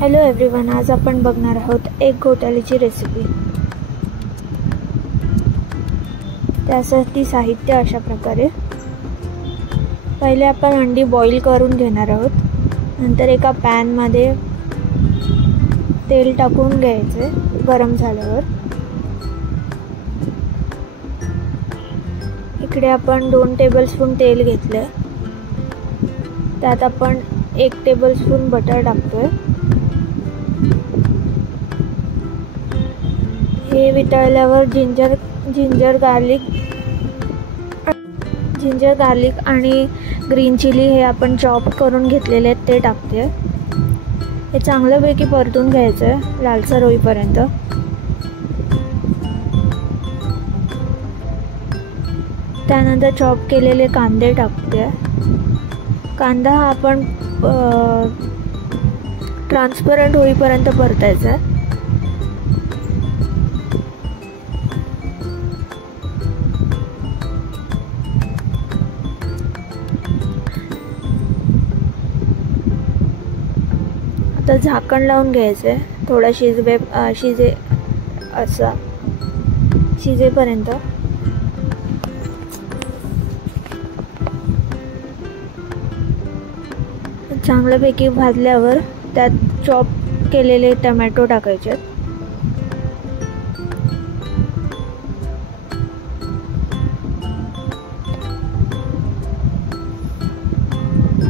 Hello everyone, आज आपण बघणार आहोत एग घोटाळ्याची रेसिपी। त्यासाठी साहित्य अशा प्रकारे। पहिले आपण अंडी बॉईल करून घेणार आहोत। नंतर एका पॅन मध्ये तेल टाकून घ्यायचे। गरम झाल्यावर इकडे आपण 2 टेबलस्पून तेल घेतले। त्यात आपण 1 टेबलस्पून बटर टाकतोय। हे वितळल्यावर जिंजर गार्लिक आणि ग्रीन चिली हे आपण चॉप करून घेतलेले आहेत ते टाकते। हे चांगल्यापैकी परतून घ्यायचे लालसर होईपर्यंत। त्यानंतर चॉप केलेले कांदे टाकते। कांदा हा आपण ट्रान्सपरंट होईपर्यंत परतायचा आहे। आता झाकण लावून घ्यायचे थोडा शिजेपर्यंत। चांगल्यापैकी भाजल्यावर त्यात चॉप केलेले टोमॅटो टाकायचे।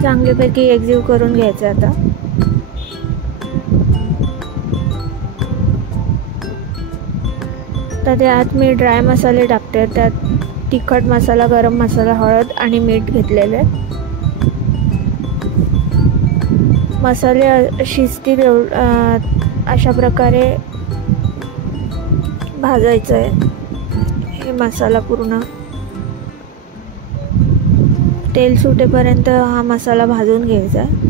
चांगल्यापैकी एक्झिव करून घ्यायचं। आता त्यात मी ड्राय मसाले टाकते। त्यात तिखट मसाला, गरम मसाला, हळद आणि मीठ घेतलेले। मसाले शिजतील अशा प्रकारे भाजायचं आहे। हे मसाला पूर्ण तेल सुटेपर्यंत हा मसाला भाजून घ्यायचा आहे।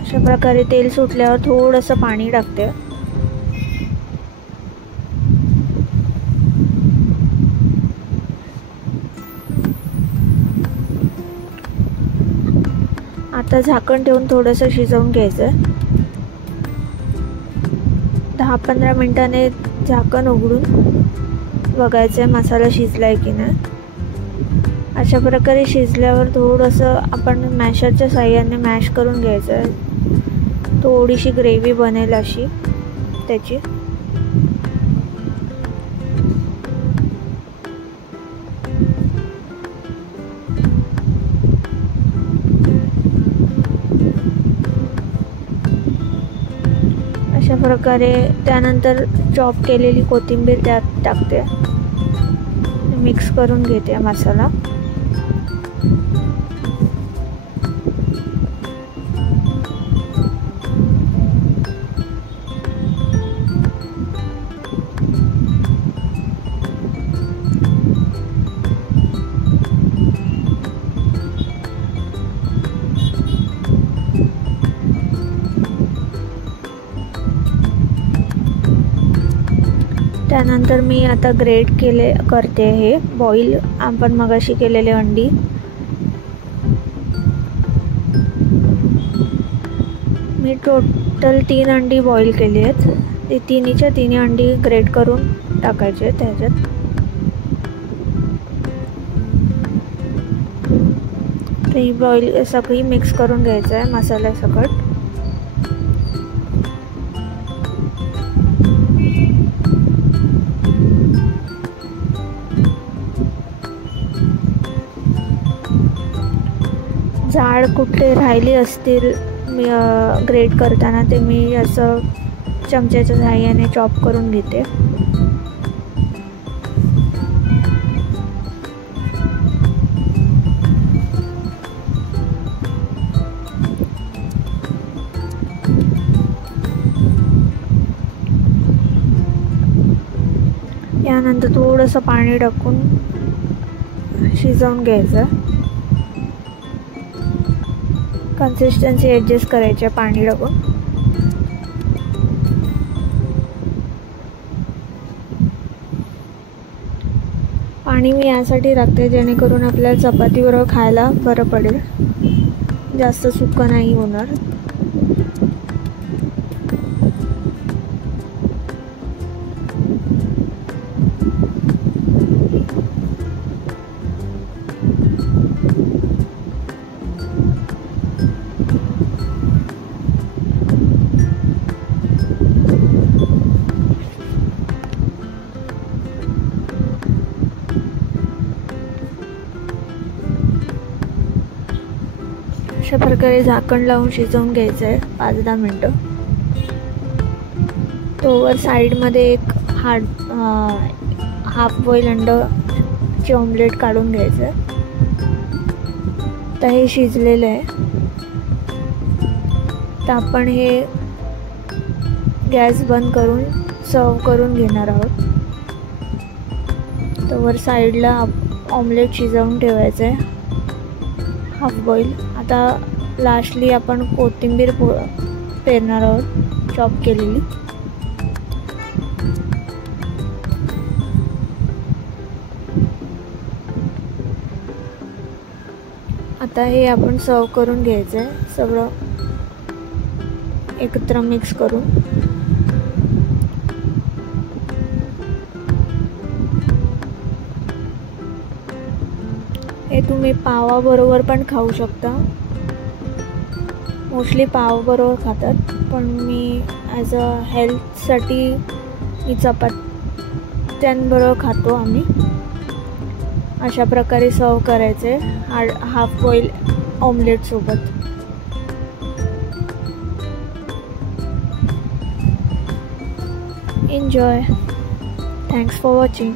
अशा प्रकारे तेल सुटल्यावर थोडंसं पाणी टाकते। आता झाकण ठेवून थोडंसं शिजवून घ्यायचं। 10-15 मिनिटांनी झाकण उघडून बघायचं मसाला शिजलाय की नाही। अशा प्रकारे शिजल्यावर थोडंसं आपण मॅशरच्या साहाय्याने मॅश करून घ्यायचं। थोडीशी ग्रेव्ही बनेल अशी त्याची। अशा प्रकारे त्यानंतर चॉप केलेली कोथिंबीर त्यात टाकते। मिक्स करून घेते मसाला। त्यानंतर मी आता ग्रेट करते हे बॉईल आपण मगाशी केलेले अंडी। मी टोटल 3 अंडी बॉईल केली आहेत। ते तिन्हीच्या तिन्ही अंडी ग्रेट करून टाकायचे त्याच्यात। ते बॉईल सगळी मिक्स करून घ्यायचं आहे मसाल्यासकट। जाड कुठले राहिली असतील ग्रेट करताना ते मी असं चमच्याच्या सहाय्याने चॉप करून घेते। यानंतर थोडंसं पाणी टाकून शिजवून घ्यायचं। कन्सिस्टन्सी ॲडजस्ट करायची पाणी टाकून। पाणी मी यासाठी टाकते जेणेकरून आपल्याला चपातीबरोबर खायला बरं पडेल, जास्त सुकं नाही होणार. अशा प्रकारे झाकण लावून शिजवून घ्यायचं आहे 5-10 मिनटं. तोवर साईडमध्ये एक हाफ बॉईल अंड्याची ऑमलेट काढून घ्यायचं आहे. तर हे शिजलेलं आहे. तर आपण हे गॅस बंद करून सर्व करून घेणार आहोत. तोवर साईडला ऑमलेट शिजवून ठेवायचं आहे हाफ बॉईल. आता लास्टली आपण कोथिंबीर पेरणार आहोत चॉप केलेली. आता हे आपण सर्व करून घ्यायचं आहे, सगळं एकत्र मिक्स करून. हे तुम्ही पावाबरोबर पण खाऊ शकता. मोस्टली पावाबरोबर खातात, पण मी ॲज अ हेल्थसाठी मी चपात्यांबरोबर खातो आम्ही. अशा प्रकारे सर्व करायचे हाफ बॉईल ऑमलेटसोबत. एन्जॉय. Thanks for watching.